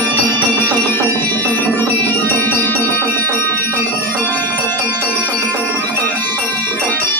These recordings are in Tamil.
Thank you.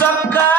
सबका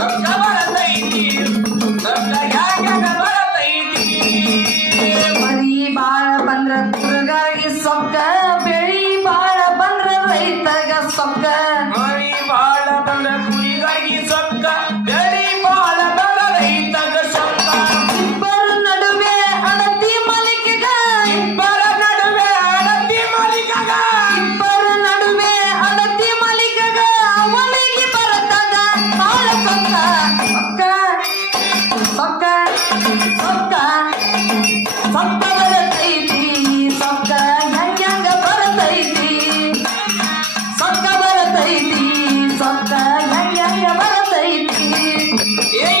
Sabe? Yeah.